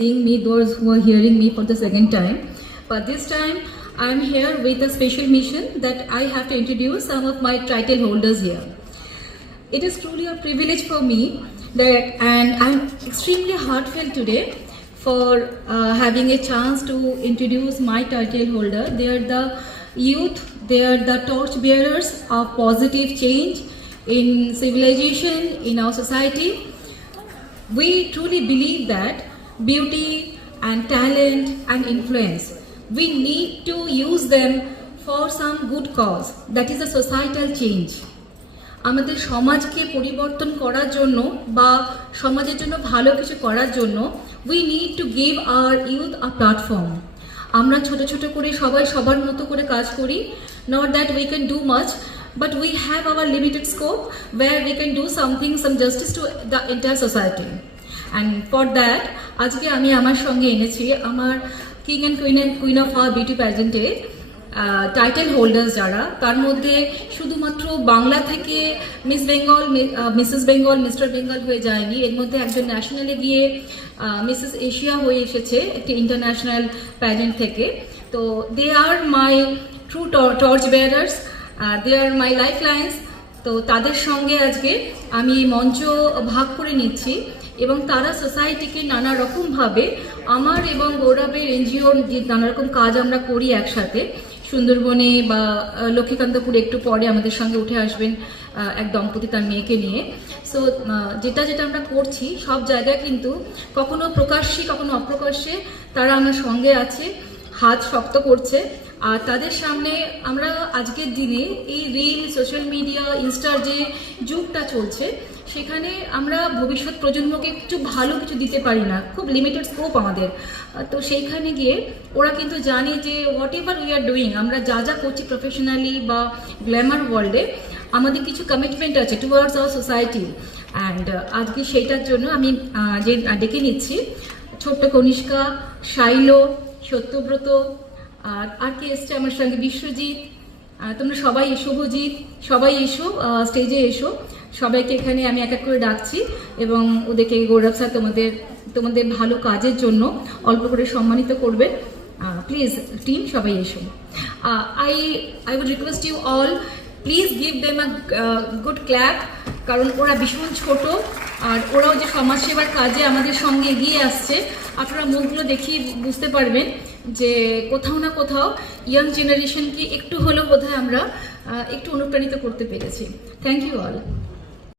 Seeing me, those who are hearing me for the second time. But this time I am here with a special mission that I have to introduce some of my title holders here. It is truly a privilege for me that, and I am extremely heartfelt today for having a chance to introduce my title holder. They are the youth, they are the torch bearers of positive change in civilization, in our society. We truly believe that beauty and talent and influence, we need to use them for some good cause, that is a societal change. আমাদের সমাজকে পরিবর্তন করার জন্য বা সমাজের জন্য ভালো কিছু করার জন্য we need to give our youth a platform. আমরা ছোট ছোট করে সবাই সবার মতো করে কাজ করি, not that we can do much, but we have our limited scope where we can do something, some justice to the entire society. And for that আজকে আমি আমার সঙ্গে এনেছি আমার king and queen of our beauty প্যাজেন্টে title holders যারা, তার মধ্যে শুধুমাত্র বাংলা থেকে miss Bengal, Mrs Bengal, mister Bengal হয়ে যায়নি, এর মধ্যে একজন ন্যাশনালে গিয়ে মিসেস এশিয়া হয়ে এসেছে একটি ইন্টারন্যাশনাল প্যাজেন্ট থেকে। তো they are my true torch bearers, they are my life lines. তো তাদের সঙ্গে আজকে আমি মঞ্চ ভাগ করে নিচ্ছি এবং তারা সোসাইটিকে নানা রকমভাবে আমার এবং গৌরবের এনজিওর যে নানা রকম কাজ আমরা করি একসাথে, সুন্দরবনে বা লক্ষ্মীকান্তপুরে একটু পরে আমাদের সঙ্গে উঠে আসবেন এক দম্পতি তার মেয়েকে নিয়ে। সো যেটা আমরা করছি সব জায়গায় কিন্তু কখনো প্রকাশ্যে কখনো অপ্রকাশ্যে তারা আমার সঙ্গে আছে, হাত শক্ত করছে। আর তাদের সামনে আমরা আজকের দিনে এই রিল, সোশ্যাল মিডিয়া, ইনস্টার যে যুগটা চলছে, সেখানে আমরা ভবিষ্যৎ প্রজন্মকে একটু ভালো কিছু দিতে পারি না, খুব লিমিটেড স্কোপ আমাদের। তো সেইখানে গিয়ে ওরা কিন্তু জানে যে what ever we are doing, আমরা যা করছি প্রফেশনালি বা গ্ল্যামার ওয়ার্ল্ডে, আমাদের কিছু কমিটমেন্ট আছে টুয়ার্ডস আওয়ার সোসাইটি। অ্যান্ড আজকে সেইটার জন্য আমি যে ডেকে নিচ্ছি ছোট্ট কনিষ্কা, শাইলো, সত্যব্রত, আর কে এসছে আমার সঙ্গে, বিশ্বজিৎ, তোমরা সবাই এসো, শুভজিৎ, সবাই এসো, স্টেজে এসো। সবাইকে এখানে আমি এক এক করে ডাকছি এবং ওদেরকে গৌরব স্যার তোমাদের ভালো কাজের জন্য অল্প করে সম্মানিত করবেন। প্লিজ টিম সবাই এসো। I would request you all, please give them a good clap, কারণ ওরা ভীষণ ছোট আর ওরাও যে সমাজসেবার কাজে আমাদের সঙ্গে এগিয়ে আসছে। আপনারা মুখগুলো দেখিয়ে বুঝতে পারবেন যে কোথাও না কোথাও ইয়াং জেনারেশনকে একটু হলেও বোধহয় আমরা একটু অনুপ্রাণিত করতে পেরেছি। Thank you all.